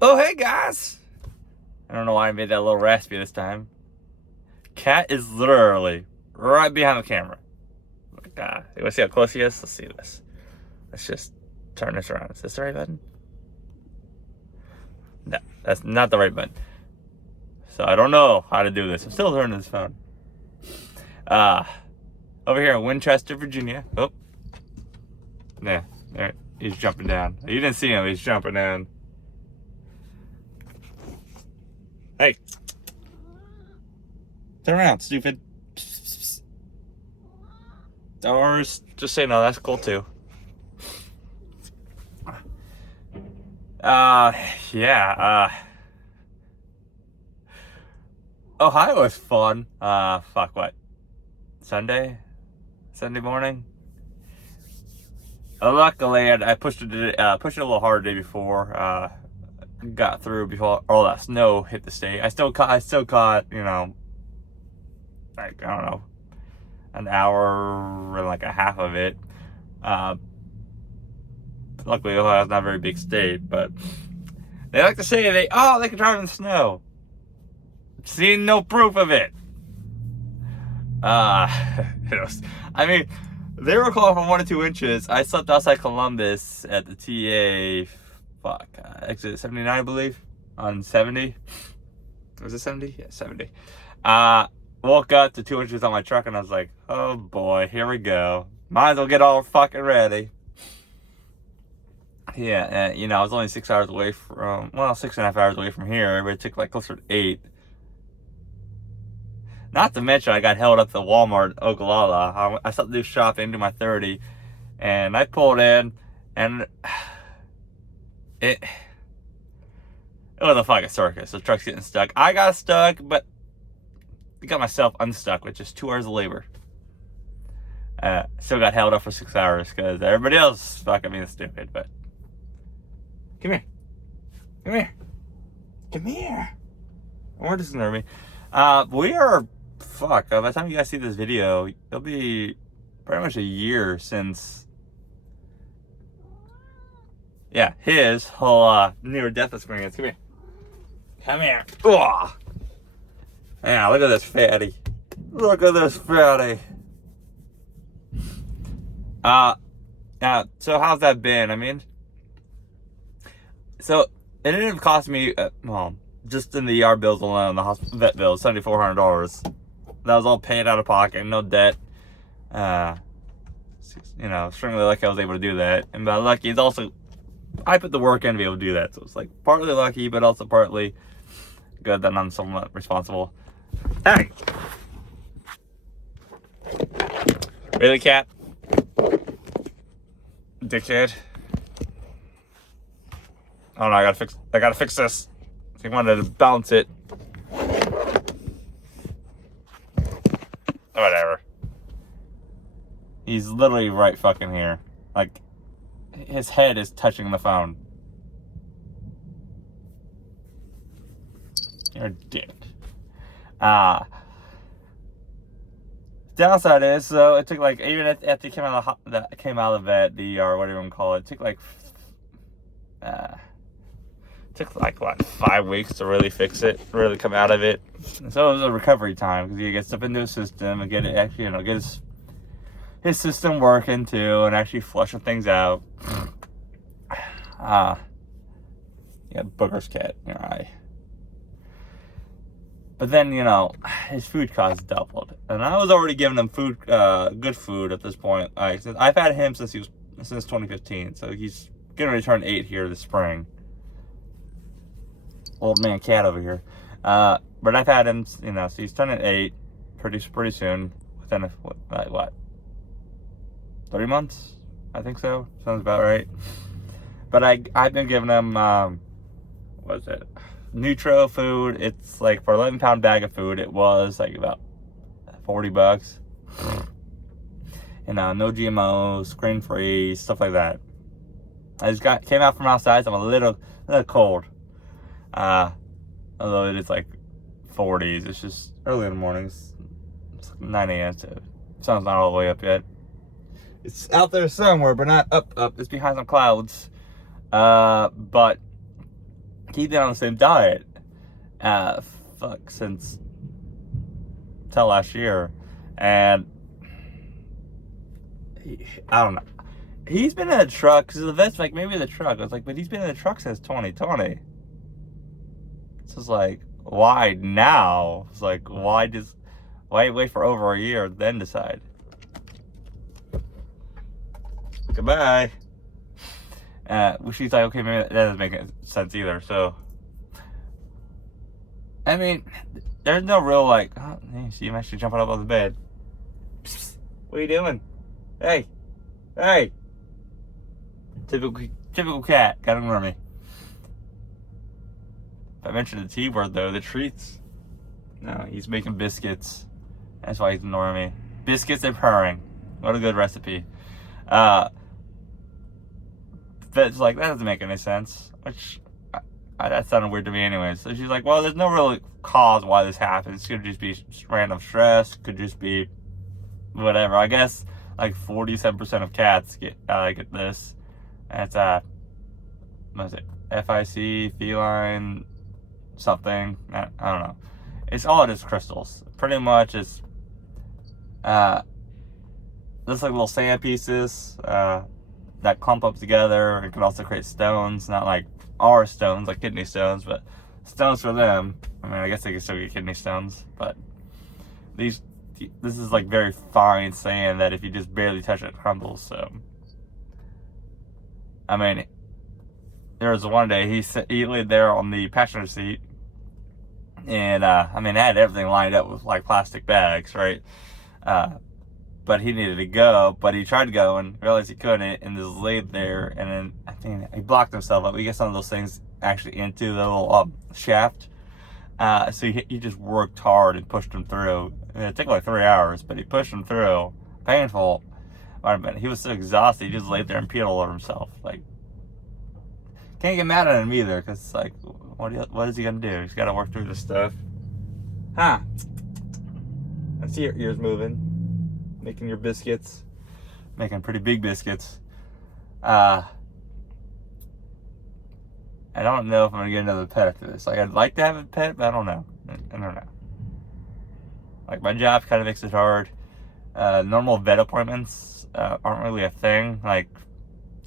Oh, hey guys! I don't know why I made that a little raspy this time. Cat is literally right behind the camera. You want to see how close he is? Let's see this. Let's just turn this around. Is this the right button? No, that's not the right button. So I don't know how to do this. I'm still learning this phone. Over here in Winchester, Virginia. Oh. Yeah, there. He's jumping down. You didn't see him, he's jumping down. Hey. Turn around, stupid. Or just say no, that's cool too. Ohio was fun. What? Sunday morning? Luckily, I pushed it a little hard the day before. Got through before all that snow hit the state. I still caught, like, I don't know, an hour and like a half of it. Luckily, Ohio's not a very big state, but they like to say they can drive in the snow. Seen no proof of it. They were calling for 1 to 2 inches. I slept outside Columbus at the TA, exit 79, I believe, on 70. Was it 70? Yeah, 70. Woke up to 2 inches on my truck, and I was like, oh boy, here we go. Might as well get all fucking ready. Yeah, and I was only 6 hours away from, 6.5 hours away from here, but it took like closer to 8. Not to mention, I got held up at Walmart, Ogallala. I stopped to do shopping, do my 30, and I pulled in, and it was a fucking circus. The truck's getting stuck. I got stuck, but I got myself unstuck with just 2 hours of labor. Still got held up for 6 hours because everybody else fucking being stupid, but come here. We're just nervy. We are, by the time you guys see this video, it'll be pretty much a year since, his whole near-death experience. Come here. Ugh. Yeah, look at this fatty. So how's that been? So it ended up costing me, just in the ER bills alone, the vet bill, $7,400. That was all paid out of pocket, no debt. Extremely lucky I was able to do that. And by lucky, it's also, I put the work in to be able to do that. So it's like partly lucky, but also partly good that I'm somewhat responsible. Hey! Really, cat? Dickhead. Oh no, I gotta fix this. He wanted to bounce it. Whatever. He's literally right fucking here. Like, his head is touching the phone. You're a dick. Downside is, so it took like, even after he came out of the vet, the ER, whatever you want to call it, took like 5 weeks to really fix it, really come out of it. So it was a recovery time because he gets up into his system and get it actually, get his system working too, and actually flushing things out. Booger's cat in your eye. But then, his food costs doubled. And I was already giving him food, good food at this point. I've had him since 2015. So he's going to return 8 here this spring. Old man cat over here. But I've had him, so he's turning 8 pretty soon. Within, 30 months? I think so. Sounds about right. But I've been giving him, Nutro food. It's like for 11-pound bag of food, it was like about $40. And no GMOs, grain-free, stuff like that. I just came out from outside, so I'm a little cold. Although it is like 40s, it's just early in the mornings. It's like 9 a.m. so sun's not all the way up yet. It's out there somewhere, but not up. It's behind some clouds. But he's been on the same diet, since till last year, and I don't know. He's been in a truck because the vet's like, maybe the truck. I was like, but he's been in a truck since 2020. It's just like, why now? It's like, why wait for over a year then decide? Goodbye. She's like, okay, maybe that doesn't make sense either. So, I mean, there's no real like, oh, see him actually jumping up on the bed. Psst, what are you doing? Hey. Typical cat. Gotta ignore me. If I mentioned the T word though, the treats. No, he's making biscuits. That's why he's ignoring me. Biscuits and purring. What a good recipe. Vet's like, that doesn't make any sense. Which, that sounded weird to me anyways. So she's like, well, there's no real cause why this happens. It could just be random stress. Could just be whatever. I guess like 47% of cats get this. It's what is it? FIC, feline, something. I don't know. It's all it is crystals. Pretty much it's just like little sand pieces that clump up together. It can also create stones, not like our stones, like kidney stones, but stones for them. I mean, I guess they can still get kidney stones, but this is like very fine sand that if you just barely touch it, crumbles. So, I mean, there was one day he laid there on the passenger seat, and I mean, I had everything lined up with like plastic bags, right? But he needed to go, but he tried to go and realized he couldn't, and just laid there, and then I think he blocked himself up. We get some of those things actually into the little shaft. So he just worked hard and pushed him through. And it took like 3 hours, but he pushed him through. Painful. But he was so exhausted, he just laid there and peed all over himself. Like, can't get mad at him either, because it's like, what is he gonna do? He's gotta work through this stuff. Huh. I see your ears moving. Making your biscuits. Making pretty big biscuits. I don't know if I'm gonna get another pet after this. Like, I'd like to have a pet, but I don't know. I don't know. Like, my job kind of makes it hard. Normal vet appointments aren't really a thing. Like,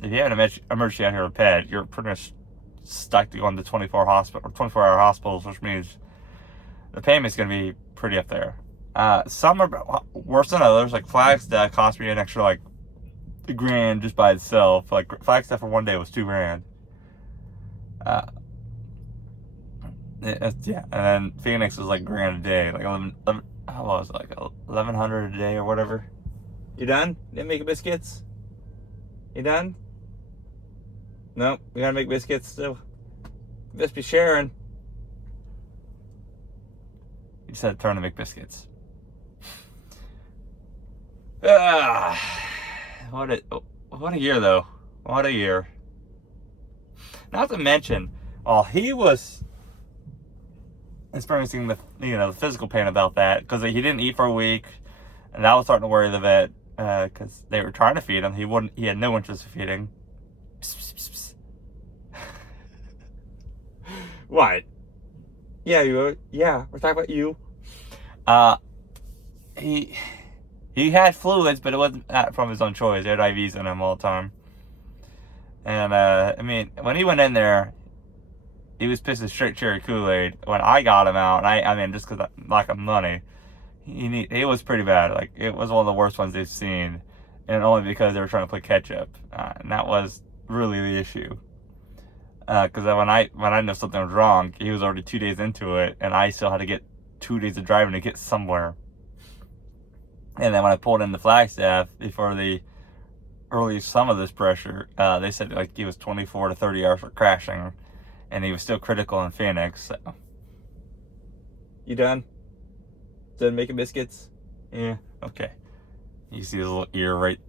if you have an emergency out here with a pet, you're pretty much stuck to going to 24-hour hospitals, which means the payment's gonna be pretty up there. Some are worse than others. Like Flagstaff cost me an extra like $1,000 just by itself. Like Flagstaff for one day was $2,000. Yeah, and then Phoenix was like $1,000 a day, like 11 how was it, like 1,100 a day or whatever. You done? Didn't make biscuits? You done? Nope, we gotta make biscuits still. Just be sharing. He said, "Turn to make biscuits." What a year though. What a year. Not to mention, he was experiencing the physical pain about that because he didn't eat for a week, and that was starting to worry the vet because they were trying to feed him. He had no interest in feeding. Psst, psst, psst, psst. What? Yeah, we're talking about you. He had fluids, but it wasn't from his own choice. They had IVs in him all the time. And, I mean, when he went in there, he was pissing straight cherry Kool-Aid. When I got him out, and I mean, just because of lack of money, it was pretty bad. Like, it was one of the worst ones they've seen. And only because they were trying to put ketchup. And that was really the issue. Because when I knew something was wrong, he was already 2 days into it, and I still had to get 2 days of driving to get somewhere. And then when I pulled in the Flagstaff before the early sum of this pressure, they said like he was 24 to 30 hours for crashing, and he was still critical in Phoenix. So. You done? Done making biscuits? Yeah. Okay. You see his little ear right,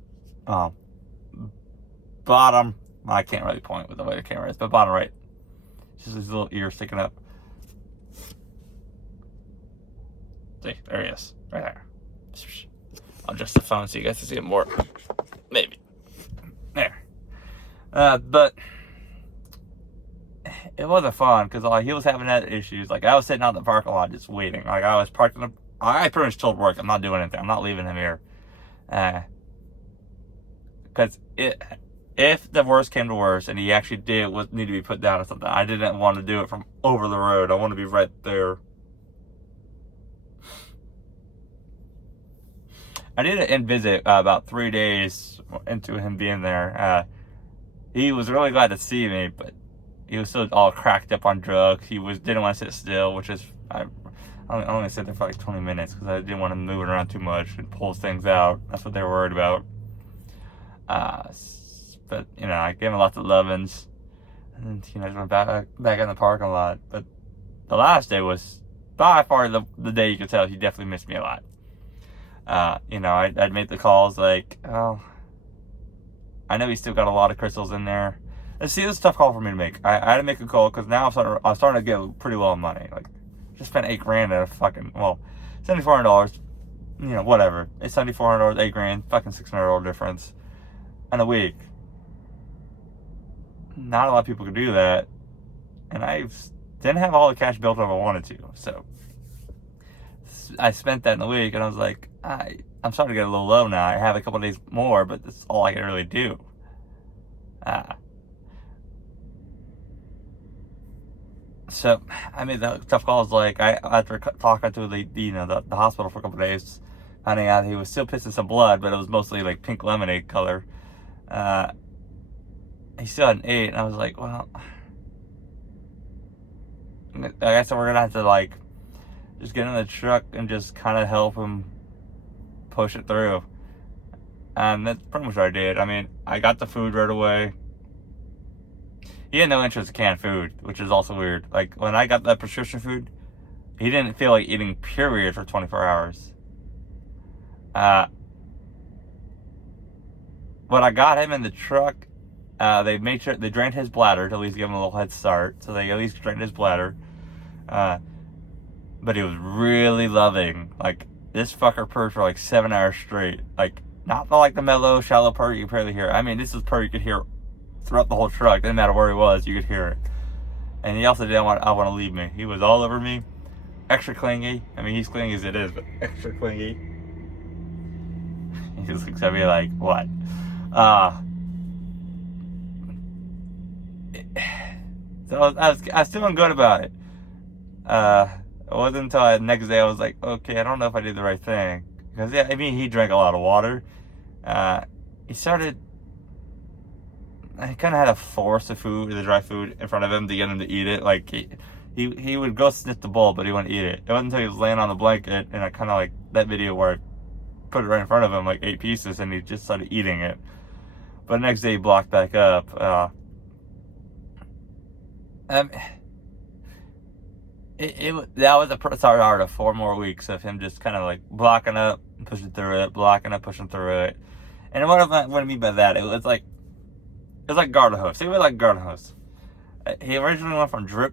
bottom. I can't really point with the way the camera is, but bottom right. Just his little ear sticking up. See, there he is, right there. I'll adjust the phone so you guys can see it more. Maybe. There. But it wasn't fun because like he was having that issues. Like I was sitting out in the parking lot just waiting. Like I was parked in the. I pretty much told work I'm not doing anything. I'm not leaving him here. Because if the worst came to worst and he actually need to be put down or something, I didn't want to do it from over the road. I want to be right there. I did an in-visit about 3 days into him being there. He was really glad to see me, but he was still all cracked up on drugs. He didn't want to sit still, which is I only sat there for like 20 minutes because I didn't want him moving around too much and pulls things out. That's what they were worried about. But I gave him lots of lovins, and just went back in the parking lot. But the last day was by far the day you could tell he definitely missed me a lot. I'd make the calls like, oh, I know he's still got a lot of crystals in there. And see, this is a tough call for me to make. I had to make a call because now I'm starting to get pretty low on money. Like, just spent $8,000 at a fucking, well, $7,400. Whatever. It's $7,400, $8,000, fucking $600 difference in a week. Not a lot of people could do that, and I didn't have all the cash built up I wanted to. So I spent that in a week, and I was like, I'm starting to get a little low now. I have a couple of days more, but that's all I can really do. So I made the tough calls. Like after talking to the hospital for a couple of days, finding out he was still pissing some blood, but it was mostly like pink lemonade color. He still had an 8, and I was like, well, I guess we're gonna have to like just get in the truck and just kind of help him push it through. And that's pretty much what I did. I mean, I got the food right away. He had no interest in canned food, which is also weird. Like when I got that prescription food, he didn't feel like eating period for 24 hours. When I got him in the truck, they made sure they drained his bladder to at least give him a little head start. So they at least drained his bladder. But he was really loving. Like this fucker purred for like 7 hours straight. Like not like the mellow, shallow purr you could barely hear. I mean, this is purr you could hear throughout the whole truck. Didn't matter where he was, you could hear it. And he also didn't want to leave me. He was all over me, extra clingy. I mean, he's clingy as it is, but extra clingy. He just looks at me like, what? So I was feeling good about it. It wasn't until the next day I was like, okay, I don't know if I did the right thing. Because yeah, I mean, he drank a lot of water. He kind of had to force the dry food in front of him to get him to eat it. Like he would go sniff the bowl, but he wouldn't eat it. It wasn't until he was laying on the blanket, and I kind of like that video where I put it right in front of him, like 8 pieces, and he just started eating it. But the next day he blocked back up. That was the start of 4 more weeks of him just kind of like blocking up and pushing through it, blocking up, pushing through it. And what I mean by that, it was like garden hose. Think of it like garden hose. He originally went from drip,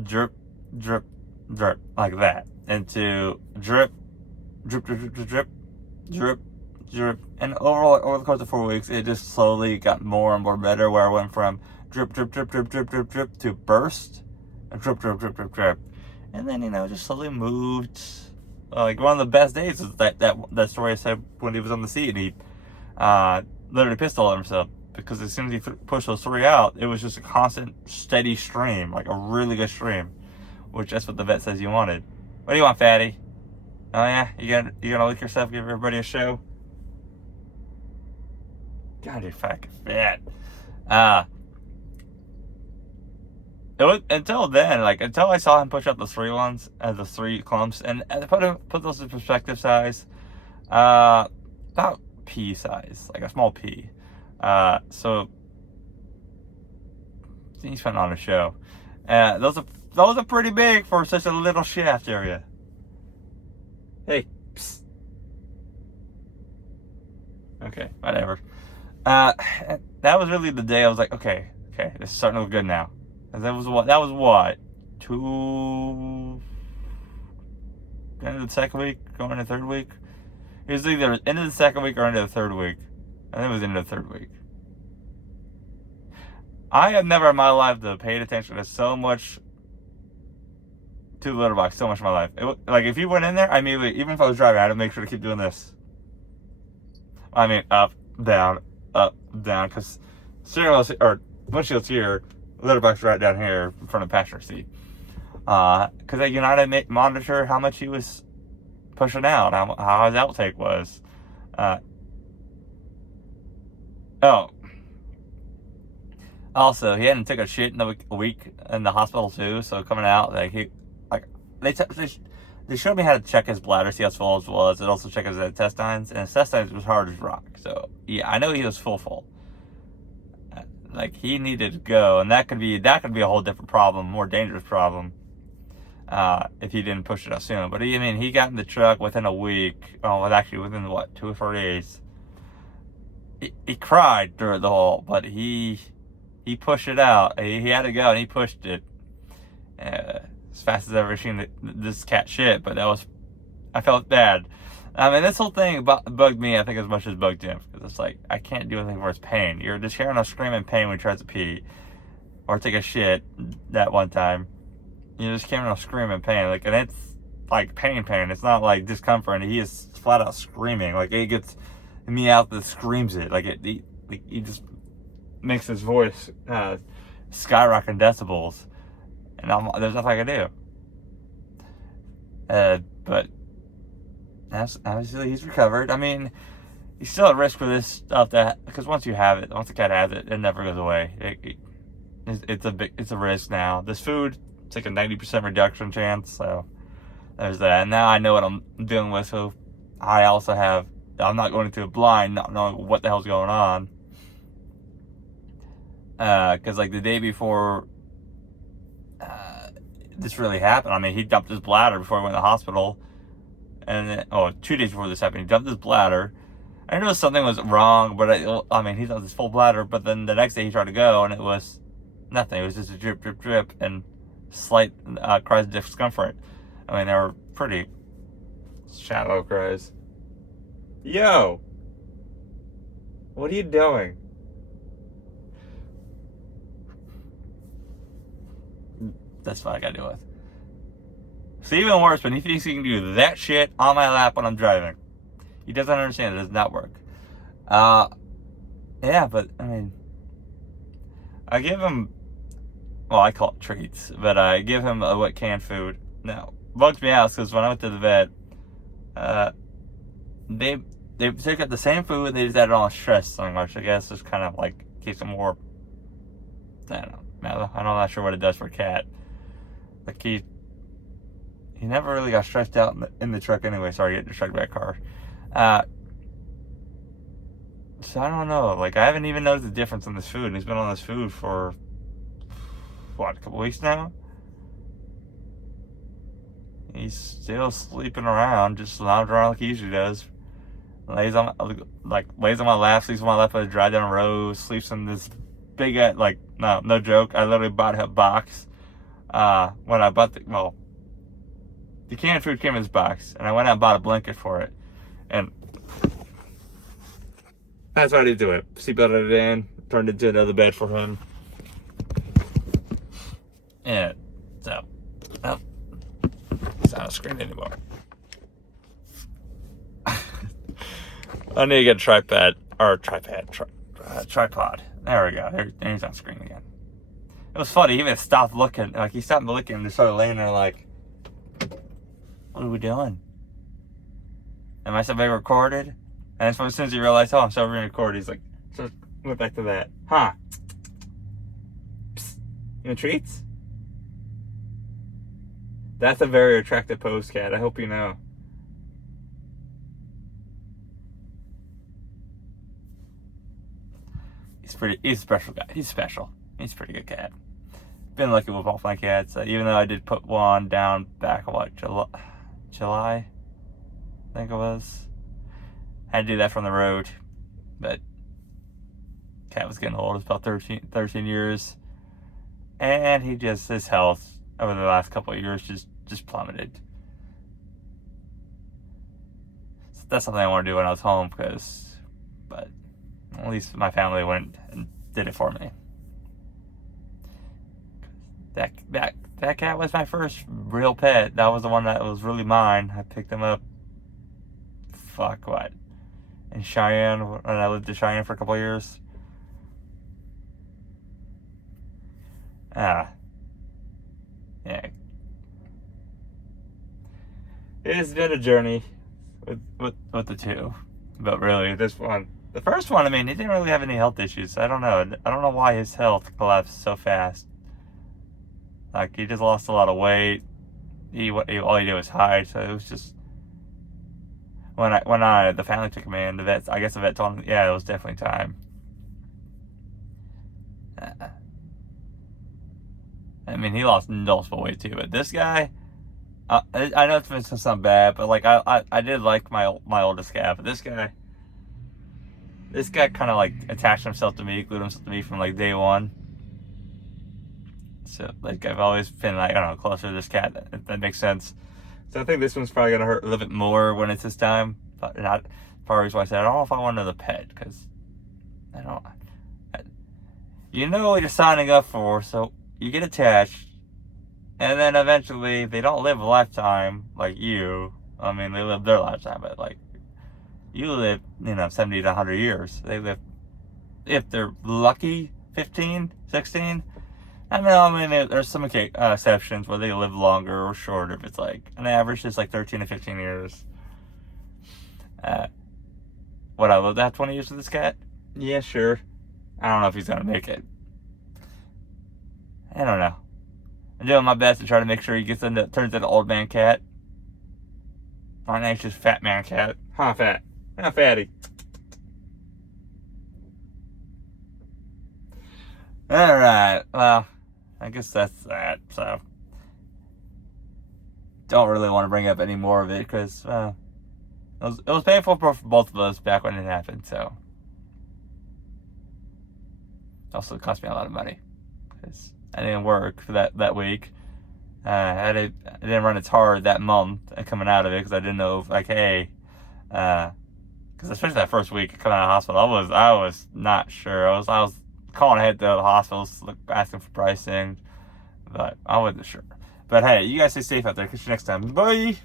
drip, drip, drip, like that, into drip, drip, drip, drip, drip, drip, drip. And over the course of 4 weeks, it just slowly got more and more better, where I went from drip, drip, drip, drip, drip, drip, drip, to burst, and drip, drip, drip, drip, drip. And then, just slowly moved. Like, one of the best days is that story I said when he was on the seat, and he literally pissed all over himself. Because as soon as he pushed those 3 out, it was just a constant, steady stream. Like, a really good stream. Which, that's what the vet says you wanted. What do you want, fatty? Oh, yeah? You gonna lick yourself, give everybody a show? God, you're fucking fat. It was, until then, until I saw him push up the 3 ones, the 3 clumps, and put those in perspective size, about pea size, like a small pea. So he's putting on a show. Those are pretty big for such a little shaft area. Hey, psst. Okay, whatever. That was really the day I was like, okay, this is starting to look good now. And that was what 2 end of the second week, going into the 3rd week. It was either end of the 2nd week or into the 3rd week. I think it was into the 3rd week. I have never in my life paid attention to so much to the litter box so much in my life. Like if you went in there, I immediately, even if I was driving, I had to make sure to keep doing this. I mean, up, down, because steering wheel or windshield's here, litter box right down here in front of the passenger seat. Because you know how to monitor how much he was pushing out, how his outtake was. Also, he hadn't took a shit in a week in the hospital too. So coming out, they showed me how to check his bladder, see how full it was, and also check his intestines. And his intestines was hard as rock. So yeah, I know he was full. Like he needed to go, and that could be a whole different problem, more dangerous problem. If he didn't push it out soon. But he got in the truck within a week. Oh, actually within 2 or 4 days. He cried through the whole, but he pushed it out. He had to go, and he pushed it as fast as I've ever seen this cat shit. But I felt bad. This whole thing bugged me, I think, as much as bugged him, because it's like I can't do anything for his pain. You're just hearing him scream in pain when he tries to pee or take a shit. That one time, you just hearing him scream in pain, and it's like pain. It's not like discomfort. And he is flat out screaming. Like it gets me out that screams it. He just makes his voice skyrocket decibels, and there's nothing I can do. But obviously he's recovered. He's still at risk for this stuff because once the cat has it, it never goes away. It's a risk now. This food, it's like a 90% reduction chance. So there's that. And now I know what I'm dealing with. So I'm not going into it blind, not knowing what the hell's going on. Because like the day before this really happened, he dumped his bladder before he went to the hospital. And then, 2 days before this happened, he dumped his bladder. I knew something was wrong, but he dumped his full bladder. But then the next day he tried to go, and it was nothing. It was just a drip, drip, drip, and slight cries of discomfort. They were pretty shallow cries. Yo, what are you doing? That's what I gotta deal with. So even worse, when he thinks he can do that shit on my lap when I'm driving. He doesn't understand it does not work. Yeah, but I give him, I call it treats, but I give him wet canned food. Now, bugs me out because when I went to the vet, they took up the same food, they just added on stress so much. I guess it's kind of like keeps them more, I don't know. I'm not sure what it does for a cat. Like he never really got stressed out in the truck anyway. Sorry, getting distracted by a car. So I don't know. I haven't even noticed the difference in this food. And he's been on this food for a couple weeks now. He's still sleeping around, just lounging around like he usually does. Lays on my lap, sleeps on my lap as I drive down the road. Sleeps in this big, no joke. I literally bought a box. When I bought the canned food came in this box, and I went out and bought a blanket for it, and that's what I did to it. Seatbelted it in, turned it into another bed for him, and so it's not on the screen anymore. I need to get a tripod. There we go. He's on screen again. It was funny. He even stopped looking. He stopped looking and just started laying there what are we doing? Am I still being recorded? And as soon as he realized, I'm still being recorded, he's like, so went back to that. Huh? Psst. You want treats? That's a very attractive pose, cat. I hope you know. He's a special guy. He's special. He's a pretty good cat. Been lucky with both my cats. Even though I did put one down back in July, I think it was. I had to do that from the road, but cat was getting old. It's about 13 years, and his health over the last couple of years just plummeted. So that's something I want to do when I was home, but at least my family went and did it for me. That cat was my first real pet. That was the one that was really mine. I picked him up. Fuck what? In Cheyenne, when I lived in Cheyenne for a couple of years. Yeah. It's been a journey with the two, but really this one, the first one, I mean, he didn't really have any health issues. I don't know why his health collapsed so fast. Like, he just lost a lot of weight. All he did was hide, so it was just when the family took him in, I guess the vet told him, yeah, it was definitely time. I mean, he lost noticeable weight too, but this guy, I know it's supposed to sound bad, but like I did like my oldest cat, but this guy kind of like attached himself to me, glued himself to me from like day one. So like I've always been like, I don't know, closer to this cat. If that makes sense. So I think this one's probably gonna hurt a little bit more when it's his time, but not. Part of why I said I don't know if I want another pet, because I don't. You know what you're signing up for, so you get attached, and then eventually they don't live a lifetime like you. I mean, they live their lifetime, but like you live, 70 to 100 years. They live, if they're lucky, 15, 16. I mean, there's some exceptions where they live longer or shorter. If it's like an average, is like 13 to 15 years. Would I live that 20 years with this cat? Yeah, sure. I don't know if he's gonna make it. I don't know. I'm doing my best to try to make sure he turns into old man cat. My name's just fat man cat. Huh, fat. Huh, fatty. Alright, well, I guess that's that, so. Don't really want to bring up any more of it, because, it was painful for both of us back when it happened, so. Also, it cost me a lot of money, because I didn't work for that week. I didn't run as hard that month coming out of it, because I didn't know, like, hey, because especially that first week coming out of the hospital, I was not sure. I was calling ahead to the hospitals, asking for pricing, but I wasn't sure. But hey, you guys stay safe out there. Catch you next time. Bye.